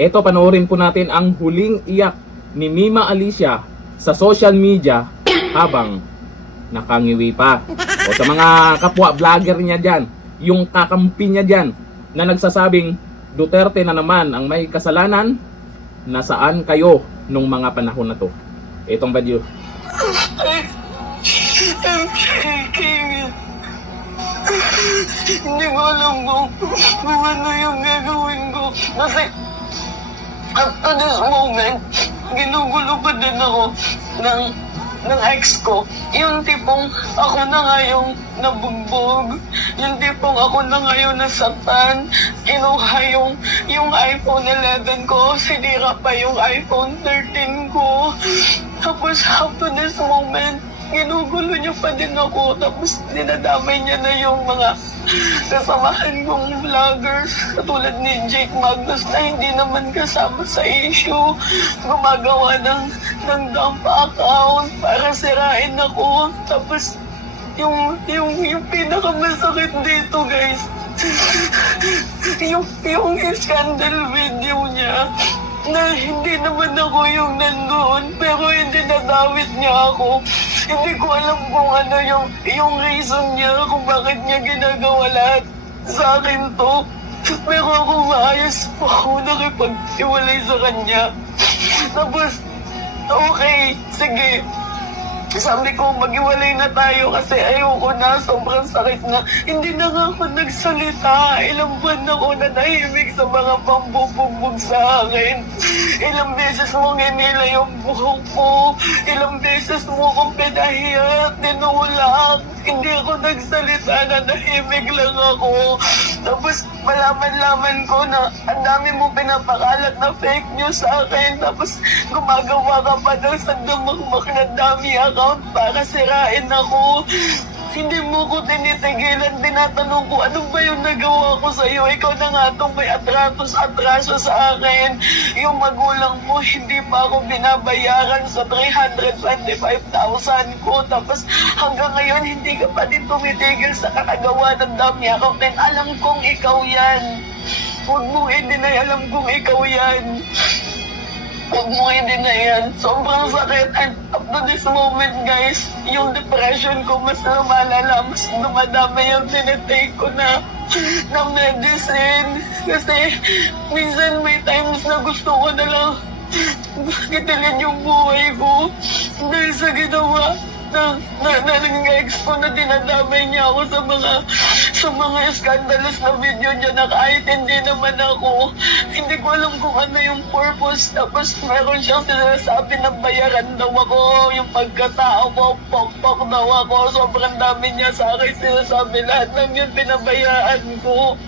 Eto, panoorin po natin ang huling iyak ni Mima Alicia sa social media habang nakangiwi pa. O sa mga kapwa vlogger niya dyan, yung kakampi niya dyan na nagsasabing Duterte na naman ang may kasalanan, nasaan kayo nung mga panahon na to? Itong video. I'm shaking. Hindi ko alam kung ano yung gagawin ko. Kasi up to this moment, ginugulo pa din ako ng ex ko. Yung tipong ako na nga yung nabugbog. Yung tipong ako na nga yung nasaktan. Kinuha yung iPhone 11 ko. Sinira pa yung iPhone 13 ko. Tapos up to this moment, ginugulo niya pa din ako. Tapos dinadamay niya na yung mga kasamahan kong vloggers katulad ni Jake Magnus na hindi naman kasama sa issue. Gumagawa ng dump account para sirain ako. Tapos yung pinakamasakit dito, guys, yung scandal video niya na hindi naman ako yung nandoon pero hindi nadawit niya ako. Hindi ko alam kung ano yung reason niya kung bakit niya ginagawa lahat sa akin to. Pero ako maayos po ako nakipag-iwalay sa kanya. Tapos, okay, sige. Sabi ko, mag-iwalay na tayo kasi ayoko na, sobrang sakit na. Hindi na nga ako nagsalita. Ilang buwan ako na nahimik sa mga pambubugbog sa akin. Ilang beses mo nginila yung buhok ko. Ilang beses mo akong pinahiya, tinulak. Hindi ako nagsalita na nahimik lang ako. Tapos malaman-laman ko na ang dami mo pinapakalat na fake news sa akin. Tapos gumagawa ka pa ng sandamakmak na dami account para sirain ako. Hindi mo ko tinitigilan, tinatanong ko, ano ba yung nagawa ko sa'yo? Ikaw na nga itong may atraso sa akin. Yung magulang mo, hindi pa ako binabayaran sa 325,000 ko. Tapos hanggang ngayon, hindi ka pa din tumitigil sa kakagawa ng dami account. And alam kong ikaw yan. Huwag mong i-deny, alam kong ikaw yan. Huwag mo i-deny yan. Sobrang sakit. And up to this moment, guys, yung depression ko mas lumalala, mas dumadami yung tinitake ko na medicine. Kasi minsan may times na gusto ko na lang gitilin yung buhay ko dahil sa ginawa ng ex ko na dinadamay niya ako sa mga scandalous na video niya na kahit hindi naman ako. Hindi ko alam kung ano yung purpose. Tapos meron siyang sinasabi na bayaran daw ako. Yung pagkatao ko, pok-pok daw ako. Sobrang dami niya sa akin sinasabi. Lahat ng yun pinabayaan ko.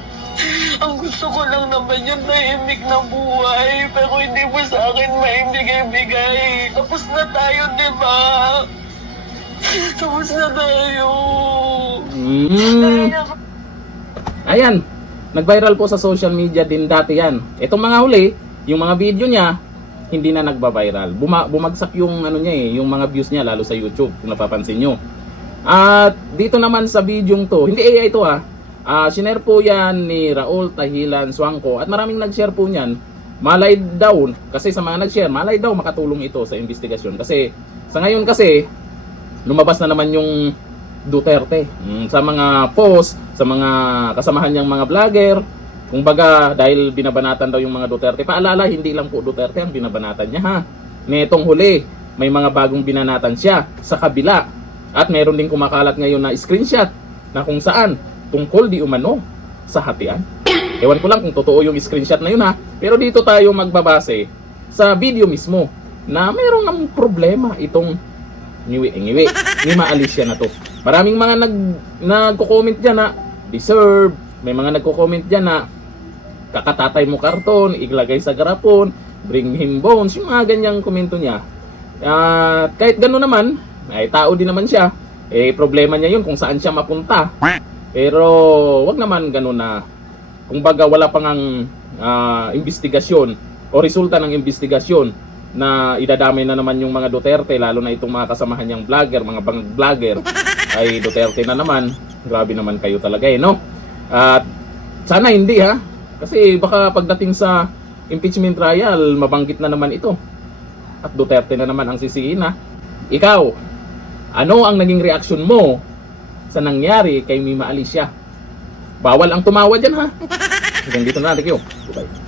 Ang gusto ko lang naman yung tahimik na buhay. Pero hindi mo sa akin maibigay-bigay. Tapos na tayo, di ba? Tapos na tayo. Ayan, nag-viral po sa social media din dati yan. Itong mga huli, yung mga video niya, hindi na nagba-viral. Bumagsak yung ano niya yung mga views niya lalo sa YouTube kung napapansin nyo. At dito naman sa video to, hindi AI ito sinare po yan ni Raul Tahilan Suangco at maraming nag-share po niyan. Malay daw, kasi sa mga nag-share, malay daw makatulong ito sa investigasyon. Kasi sa ngayon kasi, lumabas na naman yung Duterte sa mga post, sa mga kasamahan niyang mga vlogger. Kumbaga, dahil binabanatan daw yung mga Duterte. Paalala, hindi lang po Duterte ang binabanatan niya Netong huli, may mga bagong binanatan siya sa kabila. At meron din kumakalat ngayon na screenshot na kung saan tungkol di umano sa hatian. Ewan ko lang kung totoo yung screenshot na yun Pero dito tayo magbabase sa video mismo na merong ang problema itong ngiwi Mima Alicia na to. Maraming mga nagko-comment diyan na deserve. May mga nagko-comment diyan na kakatatay mo karton, iglagay sa garapon, bring him bones, yung mga ganyang komento niya. Kahit gano'n naman, ay tao din naman siya. Problema niya yun kung saan siya mapunta. Pero wag naman gano'n na kumbaga wala pang ang investigasyon o resulta ng investigasyon na idadamay na naman yung mga Duterte, lalo na itong mga kasamahan niyang vlogger, mga vlogger ay Duterte na naman. Grabe naman kayo talaga no? At sana hindi kasi baka pagdating sa impeachment trial, mabanggit na naman ito. At Duterte na naman ang sisihin ha. Ikaw, ano ang naging reaksyon mo sa nangyari kay Mima Alicia? Bawal ang tumawa dyan ha. Hanggang dito na, thank you. Bye.